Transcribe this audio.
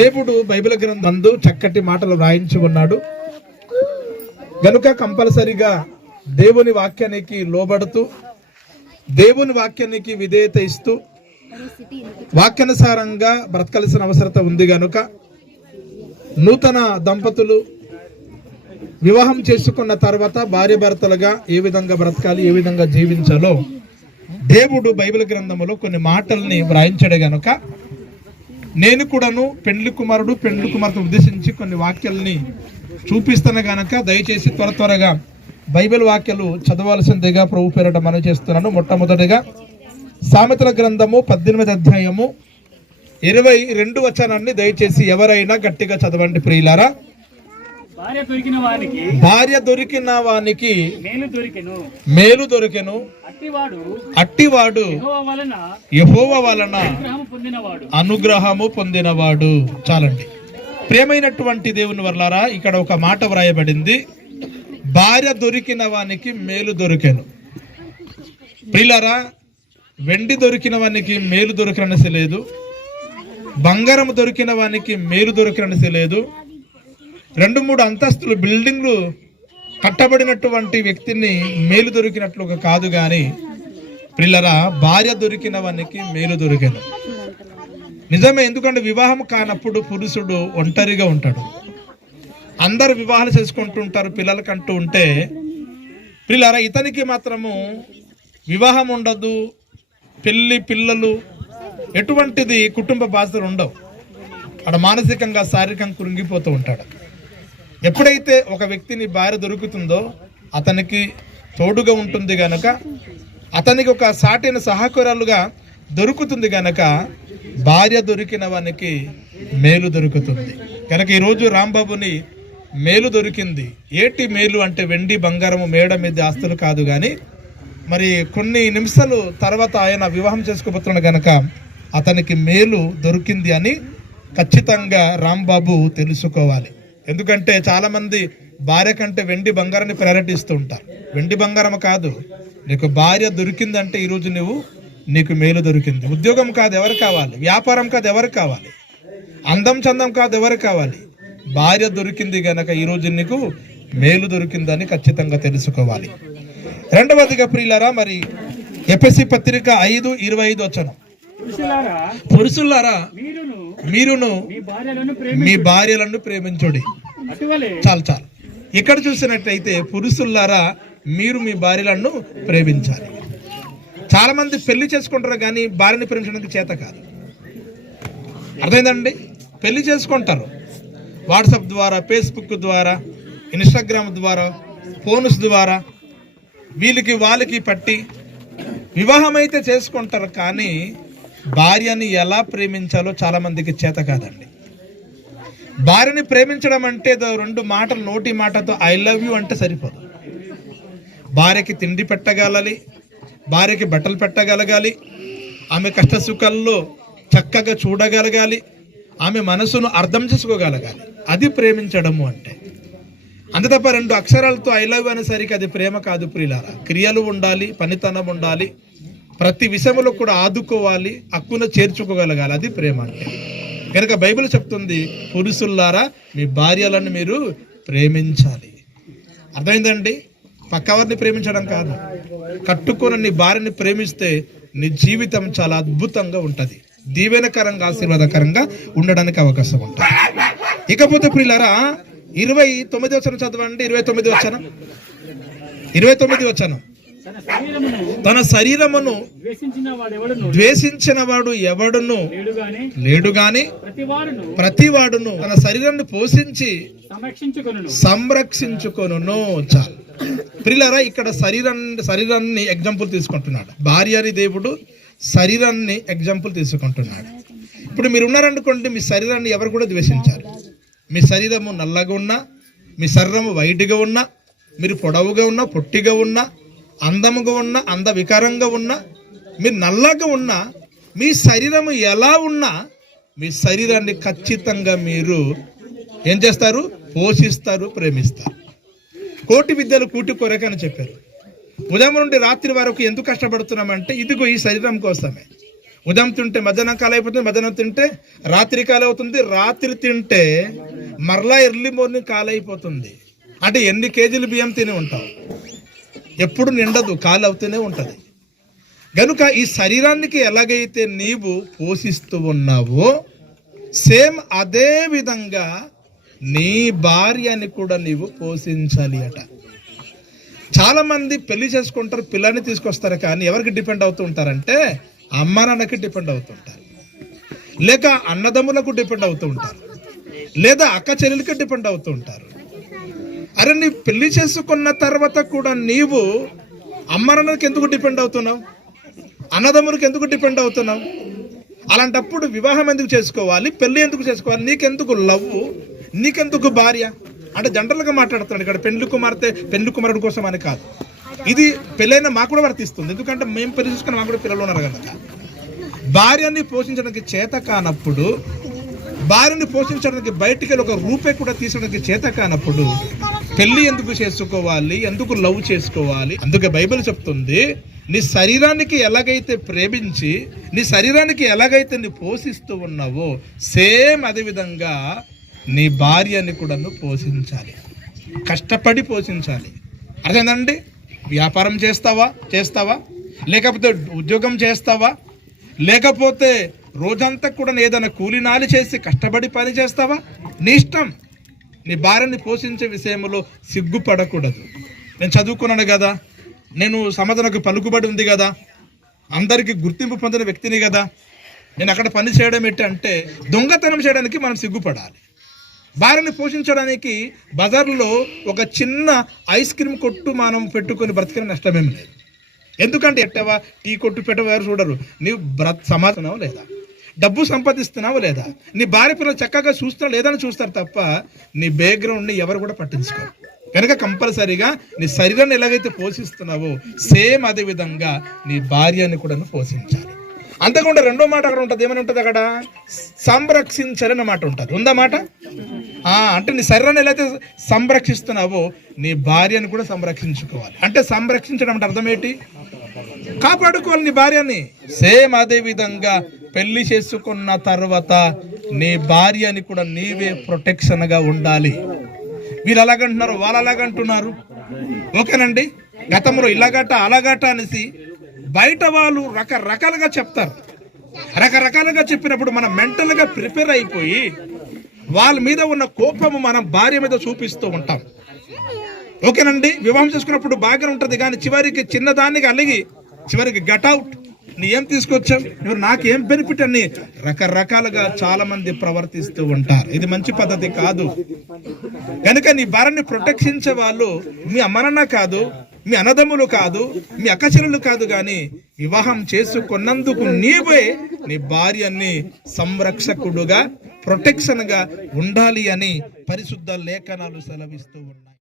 దేవుడు బైబిల్ గ్రంథంలో చక్కటి మాటలు రాయించి ఉన్నాడు గనుక కంపల్సరిగా దేవుని వాక్యానికి లోబడుతూ దేవుని వాక్యానికి విధేయత ఇస్తూ వాక్యానుసారంగా బ్రతకాల్సిన అవసరత ఉంది గనుక నూతన దంపతులు వివాహం చేసుకున్న తర్వాత భార్య భర్తలుగా ఏ విధంగా బ్రతకాలి, ఏ విధంగా జీవించాలో దేవుడు బైబిల్ గ్రంథంలో కొన్ని మాటల్ని వ్రాయించాడు గనుక నేను కూడాను పెండ్లి కుమారుడు పెండ్లి కుమార్తె ఉద్దేశించి కొన్ని వాక్యాలని చూపిస్తాను గనక దయచేసి త్వరగా బైబిల్ వాక్యాలు చదవాల్సిందిగా ప్రభు పేరట మనవి చేస్తున్నాను. మొట్టమొదటిగా సామెతల గ్రంథము 18వ అధ్యాయము 22 వచనాన్ని దయచేసి ఎవరైనా గట్టిగా చదవండి ప్రియులారా. భార్య దొరికిన వానికి మేలు దొరికెను, అట్టివాడు యెహోవా వలన అనుగ్రహము పొందినవాడు. చాలండి. ప్రియమైనటువంటి దేవుని వర్లారా, ఇక్కడ ఒక మాట వ్రాయబడింది, భార్య దొరికిన వానికి మేలు దొరికెను. ప్రియులారా, వెండి దొరికిన వానికి మేలు దొరికినసి లేదు, బంగారం దొరికిన వానికి మేలు దొరికినసి లేదు, 2-3 అంతస్తులు బిల్డింగ్లు కట్టబడినటువంటి వ్యక్తిని మేలు దొరికినట్లుగా కాదు గాని ప్రియులారా, భార్య దొరికిన వానికి మేలు దొరికెను. నిజమే. ఎందుకంటే వివాహం కానప్పుడు పురుషుడు ఒంటరిగా ఉంటాడు. అందరు వివాహాలు చేసుకుంటుంటారు, పిల్లలకంటూ ఉంటే ప్రియులారా ఇతనికి మాత్రము వివాహం ఉండదు, పెళ్లి పిల్లలు ఎటువంటిది కుటుంబ బాధ్యతలు ఉండవు. అక్కడ మానసికంగా శారీరకంగా కృంగిపోతూ ఉంటాడు. ఎప్పుడైతే ఒక వ్యక్తిని భార్య దొరుకుతుందో అతనికి తోడుగా ఉంటుంది గనక, అతనికి ఒక సాటిన సహకారాలుగా దొరుకుతుంది గనక భార్య దొరికిన వానికి మేలు దొరుకుతుంది. కనుక ఈరోజు రాంబాబుని మేలు దొరికింది. ఏటి మేలు అంటే వెండి బంగారము మేడ మీద ఆస్తులు కాదు కానీ మరి కొన్ని నిమిషాలు తర్వాత ఆయన వివాహం చేసుకోబోతున్నాడు గనక అతనికి మేలు దొరికింది అని ఖచ్చితంగా రాంబాబు తెలుసుకోవాలి. ఎందుకంటే చాలామంది భార్య కంటే వెండి బంగారాన్ని ప్రయారిటీ ఇస్తూ ఉంటారు. వెండి బంగారం కాదు, నీకు భార్య దొరికిందంటే ఈరోజు నీకు మేలు దొరికింది. ఉద్యోగం కాదు ఎవరు కావాలి, వ్యాపారం కాదు ఎవరు కావాలి, అందం చందం కాదు ఎవరు కావాలి, భార్య దొరికింది గనక ఈరోజు నీకు మేలు దొరికిందని ఖచ్చితంగా తెలుసుకోవాలి. రెండవదిగా ప్రియులారా, మరి ఎఫెసీ పత్రిక 5:25 వచనం, పురుషులారా మీరును మీ భార్యలను ప్రేమించుడి. చాలు. ఇక్కడ చూసినట్లయితే పురుషులారా మీరు మీ భార్యలను ప్రేమించాలి. చాలా మంది పెళ్లి చేసుకుంటారు కానీ భార్యని ప్రేమించడానికి చేత కాదు. అర్థమైందండి? పెళ్లి చేసుకుంటారు వాట్సాప్ ద్వారా, ఫేస్బుక్ ద్వారా, ఇన్స్టాగ్రామ్ ద్వారా, ఫోన్స్ ద్వారా, వీళ్ళకి వాళ్ళకి పట్టి వివాహం అయితే చేసుకుంటారు కానీ భార్యని ఎలా ప్రేమించాలో చాలా మందికి చేత కాదండి. భార్యని ప్రేమించడం అంటే 2 మాటలు నోటి మాటతో ఐ లవ్ యూ అంటే సరిపోదు. భార్యకి తిండి పెట్టగలాలి, భార్యకి బట్టలు పెట్టగలగాలి, ఆమె కష్ట సుఖాల్లో చక్కగా చూడగలగాలి, ఆమె మనసును అర్థం చేసుకోగలగాలి. అది ప్రేమించడము అంటే. అంత తప్ప 2 అక్షరాలతో ఐ లవ్ అనేసరికి అది ప్రేమ కాదు ప్రియులారా. క్రియలు ఉండాలి, పనితనం ఉండాలి, ప్రతి విషయంలో కూడా ఆదుకోవాలి, హక్కున చేర్చుకోగలగాలి. అది ప్రేమ అంటే. కనుక బైబిల్ చెప్తుంది, పురుషులారా మీ భార్యలను మీరు ప్రేమించాలి. అర్థమైందండి? పక్కవారిని ప్రేమించడం కాదు, కట్టుకున్న నీ భార్యని ప్రేమిస్తే నీ జీవితం చాలా అద్భుతంగా ఉంటుంది, దీవెనకరంగా ఆశీర్వాదకరంగా ఉండడానికి అవకాశం ఉంటుంది. ఇకపోతే ప్రియులారా 29వ వచనం చదవండి. 29వ వచనం, తన శరీరమును ద్వేషించిన వాడు ఎవడును లేడు గాని ప్రతివాడును తన శరీరాన్ని పోషించి సంరక్షించుకొనును. చాలు ప్రియులారా, ఇక్కడ శరీరాన్ని ఎగ్జాంపుల్ తీసుకుంటున్నాడు. భార్యని దేవుడు శరీరాన్ని ఎగ్జాంపుల్ తీసుకుంటున్నాడు. ఇప్పుడు మీరు ఉన్నారనుకోండి, మీ శరీరాన్ని ఎవరు కూడా ద్వేషించారు. మీ శరీరము నల్లగా ఉన్నా, మీ శరీరము వైట్గా ఉన్నా, మీరు పొడవుగా ఉన్నా, పొట్టిగా ఉన్నా, అందముగా ఉన్నా, అందవికారంగా ఉన్నా, మీరు నల్లగా ఉన్నా, మీ శరీరము ఎలా ఉన్నా మీ శరీరాన్ని ఖచ్చితంగా మీరు ఏం చేస్తారు? పోషిస్తారు, ప్రేమిస్తారు. కోటి విద్యలు కూటి కొరకని చెప్పారు. ఉదయం నుండి రాత్రి వరకు ఎందుకు కష్టపడుతున్నామంటే ఇదిగో ఈ శరీరం కోసమే. ఉదయం తింటే మధ్యాహ్నం కాలం అయిపోతుంది, మధ్యాహ్నం తింటే రాత్రి కాలం అవుతుంది, రాత్రి తింటే మరలా ఎర్లీ మార్నింగ్ కాలం అయిపోతుంది. అంటే ఎన్ని కేజీలు బియ్యం తిని ఉంటావు, ఎప్పుడు నిండదు, కాలు అవుతూనే ఉంటుంది. గనుక ఈ శరీరానికి ఎలాగైతే నీవు పోషిస్తూ ఉన్నావో సేమ్ అదే విధంగా నీ భార్యని కూడా నీవు పోషించాలి అట. చాలా మంది పెళ్లి చేసుకుంటారు, పిల్లని తీసుకొస్తారు, కానీ ఎవరికి డిపెండ్ అవుతూ ఉంటారంటే అమ్మ నాన్నకి డిపెండ్ అవుతూ ఉంటారు, లేక అన్నదమ్ములకు డిపెండ్ అవుతూ ఉంటారు, లేదా అక్క చెల్లెలకి డిపెండ్ అవుతూ ఉంటారు. అరే నీ పెళ్లి చేసుకున్న తర్వాత కూడా నీవు అమ్మ నాన్నకి ఎందుకు డిపెండ్ అవుతున్నావు, అన్నదమ్ములకు ఎందుకు డిపెండ్ అవుతున్నావు? అలాంటప్పుడు వివాహం ఎందుకు చేసుకోవాలి, పెళ్లి ఎందుకు చేసుకోవాలి? నీకెందుకు లవ్, నీకెందుకు భార్య? అంటే జనరల్గా మాట్లాడుతున్నాడు ఇక్కడ. పెళ్లి కుమార్తె పెళ్లి కుమారుడు కోసం అని కాదు, ఇది పెళ్ళైన మాకు కూడా వర్తిస్తుంది. ఎందుకంటే మేము పెళ్లి చేసుకుని మాకు కూడా పిల్లలు ఉన్నారు కనుక. భార్యని పోషించడానికి చేత కానప్పుడు, భార్యని పోషించడానికి బయటికి ఒక రూపాయి కూడా తీసడానికి చేత కానప్పుడు పెళ్లి ఎందుకు చేసుకోవాలి, ఎందుకు లవ్ చేసుకోవాలి? అందుకే బైబిల్ చెప్తుంది, నీ శరీరానికి ఎలాగైతే ప్రేమించి, నీ శరీరానికి ఎలాగైతే నీ పోషిస్తూ ఉన్నావో సేమ్ అదే విధంగా నీ భార్యని కూడా నువ్వు పోషించాలి, కష్టపడి పోషించాలి. అర్థమైందండి? వ్యాపారం చేస్తావా, లేకపోతే ఉద్యోగం చేస్తావా, లేకపోతే రోజంతా కూడా ఏదైనా కూలినాలి చేసి కష్టపడి పని చేస్తావా, నీ ఇష్టం. నీ భార్యని పోషించే విషయంలో సిగ్గుపడకూడదు. నేను చదువుకున్నాను కదా, నేను సమాజంలోకి పలుకుబడి ఉంది కదా, అందరికీ గుర్తింపు పొందిన వ్యక్తిని కదా, నేను అక్కడ పని చేయడం ఏంటంటే దొంగతనం చేయడానికి మనం సిగ్గుపడాలి. భార్యని పోషించడానికి బజార్లో ఒక చిన్న ఐస్ క్రీమ్ కొట్టు మనం పెట్టుకొని బ్రతికిన నష్టమేం లేదు. ఎందుకంటే ఎట్టవా టీ కొట్టు పెట్టవా ఎవరు చూడరు. నీవు సమాధానం లేదా, డబ్బు సంపాదిస్తున్నావా లేదా, నీ భార్య పిల్లలు చక్కగా చూస్తున్నా లేదని చూస్తారు తప్ప నీ బ్యాక్గ్రౌండ్ని ఎవరు కూడా పట్టించుకోరు. కనుక కంపల్సరీగా నీ శరీరాన్ని ఎలాగైతే పోషిస్తున్నావో సేమ్ అదే విధంగా నీ భార్యని కూడా పోషించాలి. అంతకుండా రెండో మాట అక్కడ ఉంటుంది. ఏమని ఉంటుంది అక్కడ? సంరక్షించాలన్న మాట ఉంటుంది. ఉందా మాట? అంటే నీ శరీరాన్ని ఎలా అయితే సంరక్షిస్తున్నావో నీ భార్యని కూడా సంరక్షించుకోవాలి. అంటే సంరక్షించడం అంటే అర్థం ఏంటి? కాపాడుకోవాలి నీ భార్యని. సేమ్ అదే విధంగా పెళ్లి చేసుకున్న తర్వాత నీ భార్యని కూడా నీవే ప్రొటెక్షన్గా ఉండాలి. వీళ్ళు అలాగంటున్నారు, వాళ్ళు అలాగంటున్నారు, ఓకేనండి. గతంలో ఇలాగట అలాగట అనేసి బయట వాళ్ళు రకరకాలుగా చెప్తారు. రకరకాలుగా చెప్పినప్పుడు మనం మెంటల్గా ప్రిపేర్ అయిపోయి వాళ్ళ మీద ఉన్న కోపము మనం భార్య మీద చూపిస్తూ ఉంటాం. ఓకేనండి. వివాహం చేసుకున్నప్పుడు బాగా ఉంటుంది, కానీ చివరికి చిన్నదానికి అలిగి చివరికి గట్అవుట్, నీ ఏం తీసుకొచ్చావు, నువ్వు నాకేం బెనిఫిట్ అని రకరకాలుగా చాలా మంది ప్రవర్తిస్తూ ఉంటారు. ఇది మంచి పద్ధతి కాదు. కనుక నీ భార్యని ప్రొటెక్షించే వాళ్ళు మీ అమ్మనన్న కాదు, మీ అన్నదమ్ములు కాదు, మీ అక్కచెల్లెలు కాదు, కానీ వివాహం చేసుకున్నందుకు నీవే నీ భార్యని సంరక్షకుడుగా ప్రొటెక్షన్గా ఉండాలి అని పరిశుద్ధ లేఖనాలు సెలవిస్తూ ఉన్నాయి.